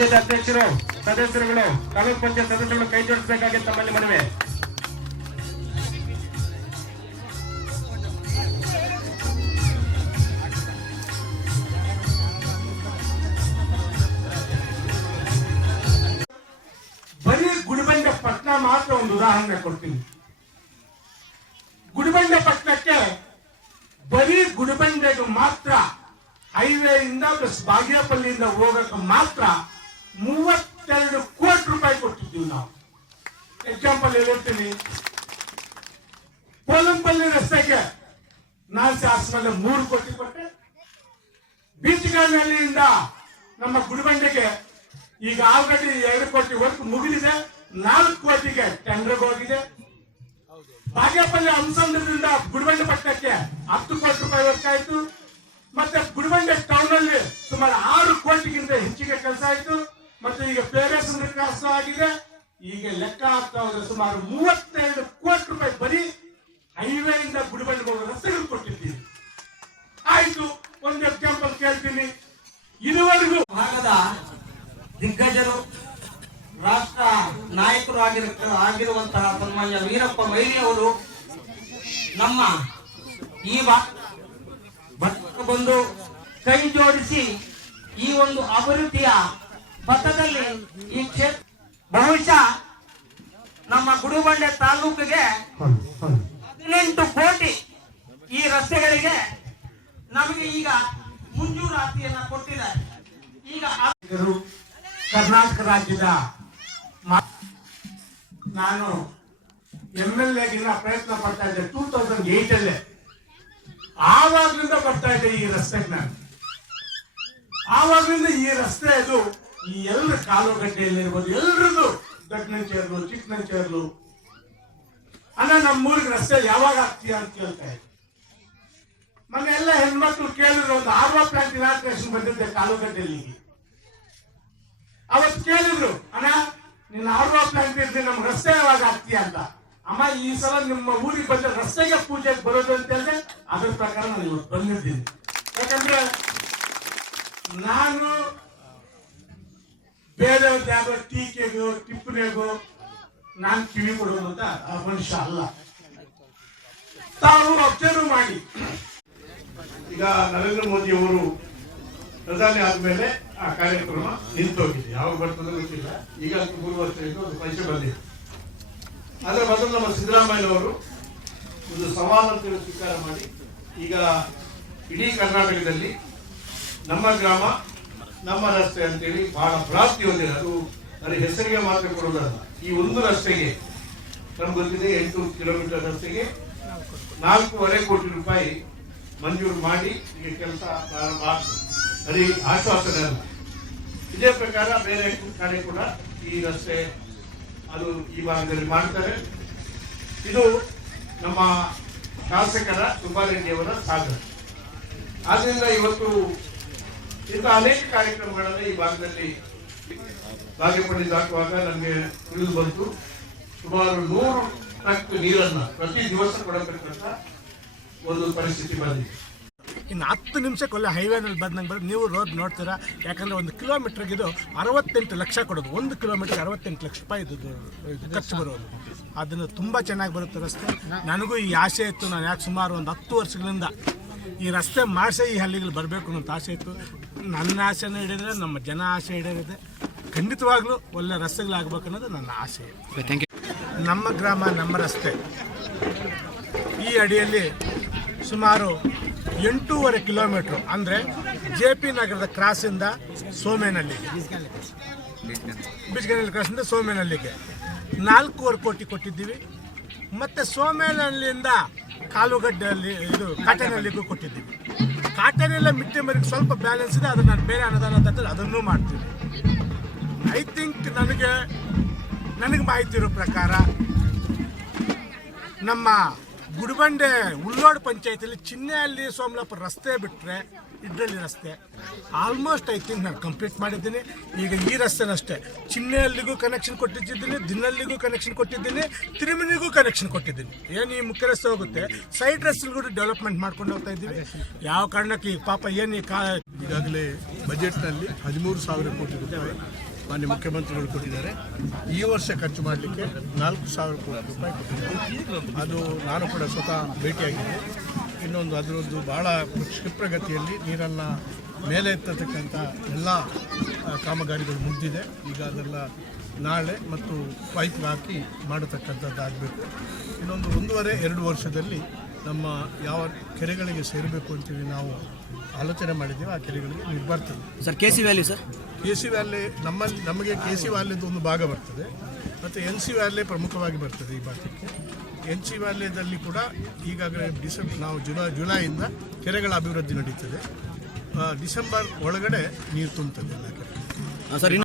ಪಂಚಾಯತ್ ಅಧ್ಯಕ್ಷರು, ಸದಸ್ಯರುಗಳು, ತಾಲೂಕ್ ಪಂಚಾಯತ್ ಸದಸ್ಯರುಗಳು ಕೈ ಜೋಡಿಸಬೇಕಾಗಿ ತಮ್ಮಲ್ಲಿ ಮನವಿ. ಬರೀ ಗುಡಿಬಂಡೆ ಪಟ್ಟಣ ಮಾತ್ರ ಒಂದು ಉದಾಹರಣೆ ಕೊಡ್ತೀನಿ. ಗುಡಿಬಂಡೆ ಪಟ್ಟಣಕ್ಕೆ ಬರೀ ಗುಡಿಬಂಡೆಗೆ ಮಾತ್ರ ಹೈವೇ ಇಂದ ಪ್ಲಸ್ ಬಾಗೇಪಲ್ಲಿಯಿಂದ ಹೋಗಕ್ಕೆ ಮಾತ್ರ ಮೂವತ್ತೆರಡು ಕೋಟಿ ರೂಪಾಯಿ ಕೊಟ್ಟಿದ್ದೀವಿ ನಾವು. ಎಕ್ಸಾಂಪಲ್ ಹೇಳ್ತೀನಿ. ಕೋಲಂಪಲ್ಲಿ ರಸ್ತೆಗೆ ನಾನು ಶಾಸನದಲ್ಲಿ ಮೂರು ಕೋಟಿ ಕೊಟ್ಟೆ. ಬೀಚ್ಗಾನಹಳ್ಳಿಯಿಂದ ನಮ್ಮ ಗುಡಿಬಂಡೆಗೆ ಈಗ ಆಲ್ರೆಡಿ ಎರಡು ಕೋಟಿ ವರ್ಕ್ ಮುಗಿದಿದೆ. ನಾಲ್ಕು ಕೋಟಿಗೆ ಟೆಂಡರ್ ಹೋಗಿದೆ. ಬಾಗೇಪಲ್ಲಿ ಹಂಸಂದ್ರದಿಂದ ಗುಡಿಬಂಡೆ ಪಟ್ಟಕ್ಕೆ ಹತ್ತು ಕೋಟಿ ರೂಪಾಯಿ ವರ್ಕ್ ಆಯಿತು. ಮತ್ತೆ ಗುಡಿಬಂಡೆ ಟೌನ್ ಅಲ್ಲಿ ಸುಮಾರು ಆರು ಕೋಟಿಗಿಂತ ಹೆಚ್ಚಿಗೆ ಕೆಲಸ ಆಯ್ತು. ಮತ್ತೆ ಈಗ ಪೇರೆಂಟ್ಸ್ ಲೆಕ್ಕ ಆಗಿದೆ. ಈಗ ಲೆಕ್ಕ ಆಗ್ತಾ ಹೋದ್ರೆ ಸುಮಾರು ಮೂವತ್ತೆರಡು ಕೋಟಿ ರೂಪಾಯಿ ಬರೀ ಹೈವೇ ಇಂದ ಗುಡಿಬಂಡೆಗೆ ರಸ್ತೆಗಳು ಕೊಟ್ಟಿದ್ದೀವಿ ಆಯ್ತು, ಒಂದು ಎಕ್ಸಾಂಪಲ್ ಕೇಳ್ತೀನಿ. ಇದುವರೆಗೂ ಭಾಗದ ದಿಗ್ಗಜರು, ರಾಷ್ಟ್ರ ನಾಯಕರು ಆಗಿರ ಆಗಿರುವಂತಹ ಸನ್ಮಾನ್ಯ ವೀರಪ್ಪ ಮೈಲಿ ಅವರು ನಮ್ಮ ಈ ಬಂದು ಕೈ ಜೋಡಿಸಿ ಈ ಒಂದು ಅಭಿವೃದ್ಧಿಯ ಪಥದಲ್ಲಿ ಈ ಕ್ಷೇತ್ರ ಬಹುಶಃ ನಮ್ಮ ಗುಡುಬಂಡೆ ತಾಲೂಕಿಗೆ ಹದಿನೆಂಟು ಕೋಟಿ ಈ ರಸ್ತೆಗಳಿಗೆ ನಮಗೆ ಈಗ ಮುಂಜೂರಾತಿಯನ್ನ ಕೊಟ್ಟಿದ್ದಾರೆ. ಈಗ ಕರ್ನಾಟಕ ರಾಜ್ಯದ ನಾನು ಎಂ ಎಲ್ ಎಗಿನ ಪ್ರಯತ್ನ ಪಡ್ತಾ ಇದ್ದೆ ಟೂ ತೌಸಂಡ್ ಏಟ್ ಅಲ್ಲೇ. ಆವಾಗ್ಲಿಂದ ಬರ್ತಾ ಇದ್ದೆ ಈ ರಸ್ತೆಗೆ ನಾನು. ಆವಾಗ್ಲಿಂದ ಈ ರಸ್ತೆ ಅದು ಈ ಎಲ್ಲ ಎಲ್ಲರ ಕಾಲುಗಡ್ಡೆಯಲ್ಲಿ ಇರ್ಬೋದು ಚೇರ್ಲು, ಚಿಕ್ಕನ ಚೇರ್ಲು. ಅಣ್ಣ ನಮ್ಮ ಊರಿಗೆ ರಸ್ತೆ ಯಾವಾಗ ಆಗ್ತೀಯ ಅಂತ ಕೇಳ್ತಾ ಇದ್ದೆ. ಮೊನ್ನೆ ಎಲ್ಲ ಹೆಣ್ಮಕ್ಳು ಕೇಳಿದ್ರು, ಒಂದು ಆರ್ವ ಪ್ಲಾಂಟ್ ಇನಾಗ್ರೇಷನ್ ಬಂದಿದ್ದೆ ಕಾಲುಗಡ್ಡೆಯಲ್ಲಿ ಅವತ್ತು ಕೇಳಿದ್ರು, ಅಣ್ಣ, ನಿನ್ನ ಆರ್ವ ಪ್ಲಾಂಟ್ ಇರ್ತೀನಿ ನಮ್ಗೆ ರಸ್ತೆ ಯಾವಾಗ ಆಗ್ತೀಯ ಅಂತ. ಅಮ್ಮ, ಈ ಸಲ ನಿಮ್ಮ ಊರಿಗೆ ಬಂದ ರಸ್ತೆಗೆ ಪೂಜೆಗೆ ಬರೋದು ಅಂತ ಹೇಳಿದ್ರೆ ಅದ್ರ ಪ್ರಕಾರ ನಾನು ಇವತ್ತು ಬಂದಿದ್ದೀನಿ. ಯಾಕಂದ್ರೆ, ನಾನು ಬೇರೆಯವ್ರದ್ದು ಯಾವುದೋ ಟೀಕೆಗೋ ನಾನು ಕಿವಿ ಕೊಡುವಂತ ಮನುಷ್ಯ ಅಲ್ಲ. ತಾವು ಅಬ್ಸರ್ವ್ ಮಾಡಿ. ಈಗ ನರೇಂದ್ರ ಮೋದಿ ಅವರು ಪ್ರಧಾನಿ ಆದ್ಮೇಲೆ ಆ ಕಾರ್ಯಕ್ರಮ ನಿಂತೋಗಿದೆ. ಯಾವಾಗ ಬರ್ತದೆ ಗೊತ್ತಿಲ್ಲ. ಈಗ ಮೂರು ವರ್ಷದಿಂದ ಒಂದು ಪೈಸೆ ಬಂದಿದೆ. ಅದರ ಮೊದಲು ನಮ್ಮ ಸಿದ್ದರಾಮಯ್ಯನವರು ಒಂದು ಸವಾಲನ್ನು ಸ್ವೀಕಾರ ಮಾಡಿ ಈಗ ಇಡೀ ಕರ್ನಾಟಕದಲ್ಲಿ ನಮ್ಮ ಗ್ರಾಮ ನಮ್ಮ ರಸ್ತೆ ಅಂತೇಳಿ ಬಹಳ ಪ್ರಾಪ್ತಿ ಹೊಂದಿದೆ ಅದು ಅದರ ಹೆಸರಿಗೆ ಮಾತ್ರ ಕೊಡೋದಲ್ಲ ಈ ಒಂದು ರಸ್ತೆಗೆ, ನಮ್ಗೆ ಗೊತ್ತಿದೆ ಎಂಟು ಕಿಲೋಮೀಟರ್ ರಸ್ತೆಗೆ ನಾಲ್ಕೂವರೆ ಕೋಟಿ ರೂಪಾಯಿ ಮಂಜೂರು ಮಾಡಿ ಈಗ ಕೆಲಸ ಪ್ರಾರಂಭ ಅದು ಆಶ್ವಾಸನೆ ಅಲ್ಲ ಇದೇ ಪ್ರಕಾರ ಬೇರೆ ಕಡೆ ಕೂಡ ಈ ರಸ್ತೆ ಅದು ಈ ಭಾಗದಲ್ಲಿ ಮಾಡ್ತಾರೆ. ಇದು ನಮ್ಮ ಶಾಸಕರ ಸುಬ್ಬಾರೆಡ್ಡಿಯವರ ಸಾಧನೆ ಆದ್ರಿಂದ ಇವತ್ತು ಇಂಥ ಅನೇಕ ಕಾರ್ಯಕ್ರಮಗಳಲ್ಲಿ ಈ ಭಾಗದಲ್ಲಿ ಭಾಗ್ಯಪಡಿ ದಾಟುವಾಗ ನನಗೆ ತಿಳಿದು ಬಂತು. ಸುಮಾರು ನೂರು ಟಕ್ ನೀರನ್ನ ಪ್ರತಿ ದಿವಸ ಕೊಡತಕ್ಕಂತ ಒಂದು ಪರಿಸ್ಥಿತಿ ಬಂದಿದೆ. ಇನ್ನು ಹತ್ತು ನಿಮಿಷಕ್ಕೆ ಒಳ್ಳೆ ಹೈವೇನಲ್ಲಿ ಬಂದಂಗೆ ಬರೋದು ನೀವು ರೋಡ್ ನೋಡ್ತೀರಾ? ಯಾಕಂದರೆ ಒಂದು ಕಿಲೋಮೀಟ್ರಿಗೆ ಇದು ಅರವತ್ತೆಂಟು ಲಕ್ಷ ಕೊಡೋದು. ಒಂದು ಕಿಲೋಮೀಟ್ರಿಗೆ ಅರವತ್ತೆಂಟು ಲಕ್ಷ ರೂಪಾಯಿ ಖರ್ಚು ಬರೋದು. ಅದನ್ನು ತುಂಬ ಚೆನ್ನಾಗಿ ಬರುತ್ತೆ ರಸ್ತೆ. ನನಗೂ ಈ ಆಸೆ ಇತ್ತು. ನಾನು ಯಾಕೆ ಸುಮಾರು ಒಂದು ಹತ್ತು ವರ್ಷಗಳಿಂದ ಈ ರಸ್ತೆ ಮಾಡಿಸೇ ಈ ಹಳ್ಳಿಗಳು ಬರಬೇಕು ಅನ್ನೋ ಆಸೆ ಇತ್ತು. ನನ್ನ ಆಸೆನ ಹಿಡಿದ್ರೆ ನಮ್ಮ ಜನ ಆಸೆ ಹಿಡಿದಿದೆ ಖಂಡಿತವಾಗ್ಲೂ ಒಳ್ಳೆ ರಸ್ತೆಗಳಾಗಬೇಕು ಅನ್ನೋದು ನನ್ನ ಆಸೆ. ನಮ್ಮ ಗ್ರಾಮ ನಮ್ಮ ರಸ್ತೆ. ಈ ಅಡಿಯಲ್ಲಿ ಸುಮಾರು ಎಂಟೂವರೆ ಕಿಲೋಮೀಟ್ರು ಅಂದರೆ ಜೆ ಪಿ ನಗರದ ಕ್ರಾಸಿಂದ ಸೋಮೇನಹಳ್ಳಿಗೆ ಬಿಜ್ಗನಹಳ್ಳಿ ಕ್ರಾಸಿಂದ ಸೋಮೇನಹಳ್ಳಿಗೆ. ನಾಲ್ಕೂವರೆ ಕೋಟಿ ಕೊಟ್ಟಿದ್ದೀವಿ. ಮತ್ತು ಸೋಮೇನಹಳ್ಳಿಯಿಂದ ಕಾಲುಗಡ್ಡೆಯಲ್ಲಿ, ಇದು ಕಾಟನಲ್ಲಿಗೂ ಕೊಟ್ಟಿದ್ದೀವಿ. ಕಾಟನೆಲ್ಲ ಮಿಟ್ಟೆ ಮರಿಗೆ ಸ್ವಲ್ಪ ಬ್ಯಾಲೆನ್ಸ್ ಇದೆ, ಅದನ್ನು ನಾನು ಬೇರೆ ಅನುದಾನ ತಂದ್ರೆ ಅದನ್ನು ಮಾಡ್ತೀನಿ ಐ ಥಿಂಕ್ ನನಗೆ ನನಗೆ ಮಾಹಿತಿ ಇರೋ ಪ್ರಕಾರ ನಮ್ಮ ಗುಡಿಬಂಡೆ ಉಳ್ಳೋಡು ಪಂಚಾಯತಿಲಿ ಚಿನ್ನೆಹಳ್ಳಿ ಸೋಮಲಾಪುರ ರಸ್ತೆ ಬಿಟ್ಟರೆ ಇದ್ರಲ್ಲಿ ರಸ್ತೆ. ಆಲ್ಮೋಸ್ಟ್ ಐ ಥಿಂಕ್ ನಾನು ಕಂಪ್ಲೀಟ್ ಮಾಡಿದ್ದೀನಿ. ಈಗ ಈ ರಸ್ತೆನಷ್ಟೇ. ಚಿನ್ನೆಹಳ್ಳಿಗೂ ಕನೆಕ್ಷನ್ ಕೊಟ್ಟಿದ್ದೀನಿ ದಿನಲ್ಲಿಗೂ ಕನೆಕ್ಷನ್ ಕೊಟ್ಟಿದ್ದೀನಿ ತಿರುಮನಿಗೂ ಕನೆಕ್ಷನ್ ಕೊಟ್ಟಿದ್ದೀನಿ. ಏನು ಈ ಮುಖ್ಯ ರಸ್ತೆ ಹೋಗುತ್ತೆ? ಸೈಡ್ ರಸ್ತೆಗಳು ಡೆವಲಪ್ಮೆಂಟ್ ಮಾಡ್ಕೊಂಡು ಹೋಗ್ತಾ ಇದ್ದೀವಿ. ಯಾವ ಕಾರಣಕ್ಕೆ ಈ ಪಾಪ ಏನು ಈ ಕಾ ಈಗಾಗಲೇ ಬಜೆಟ್ನಲ್ಲಿ ಹದಿಮೂರು ಸಾವಿರ ಕೋಟಿ ರೂಪಾಯಿ ಮಾನ್ಯ ಮುಖ್ಯಮಂತ್ರಿಗಳು ಕೊಟ್ಟಿದ್ದಾರೆ. ಈ ವರ್ಷ ಖರ್ಚು ಮಾಡಲಿಕ್ಕೆ ನಾಲ್ಕು ಸಾವಿರ ಕೋಟಿ ರೂಪಾಯಿ ಕೊಟ್ಟಿದ್ದಾರೆ. ಅದು ನಾನು ಕೂಡ ಸ್ವತಃ ಭೇಟಿಯಾಗಿದ್ದೆ. ಇನ್ನೊಂದು ಅದರದ್ದು ಭಾಳ ಕ್ಷಿಪ್ರಗತಿಯಲ್ಲಿ ನೀರನ್ನು ಮೇಲೆ ಎತ್ತತಕ್ಕಂಥ ಎಲ್ಲ ಕಾಮಗಾರಿಗಳು ಮುಗಿದಿದೆ. ಈಗ ಅದೆಲ್ಲ ನಾಳೆ ಮತ್ತು ಪೈಪ್ ಹಾಕಿ ಮಾಡತಕ್ಕಂಥದ್ದಾಗಬೇಕು. ಇನ್ನೊಂದು ಒಂದೂವರೆ, ಎರಡು ವರ್ಷದಲ್ಲಿ ನಮ್ಮ ಯಾವ ಕೆರೆಗಳಿಗೆ ಸೇರಬೇಕು ಅಂತೇಳಿ ನಾವು ಆಲೋಚನೆ ಮಾಡಿದ್ದೀವಿ ಆ ಕೆರೆಗಳಿಗೆ ನೀರು ಬರ್ತದೆ. Sir K C valley sir? K C valley ನಮ್ಮಲ್ಲಿ ನಮಗೆ ಕೆ ಸಿ ವ್ಯಾಲಿದು ಒಂದು ಭಾಗ ಬರ್ತದೆ. ಮತ್ತು ಎನ್ ಸಿ ವ್ಯಾಲಿ ಪ್ರಮುಖವಾಗಿ ಬರ್ತದೆ ಈ ಭಾಗಕ್ಕೆ. ಎನ್ ಸಿ ವ್ಯಾಲಿಯಲ್ಲಿ ಕೂಡ ಈಗಾಗಲೇ ಡಿಸೆಂಬರ್ ನಾವು ಜುಲೈ ಜುಲೈಯಿಂದ ಕೆರೆಗಳ ಅಭಿವೃದ್ಧಿ ನಡೀತದೆ. ಡಿಸೆಂಬರ್ ಒಳಗಡೆ ನೀರು ತುಂಬುತ್ತದೆ ಎಲ್ಲ ಕೆರೆ ಸರ್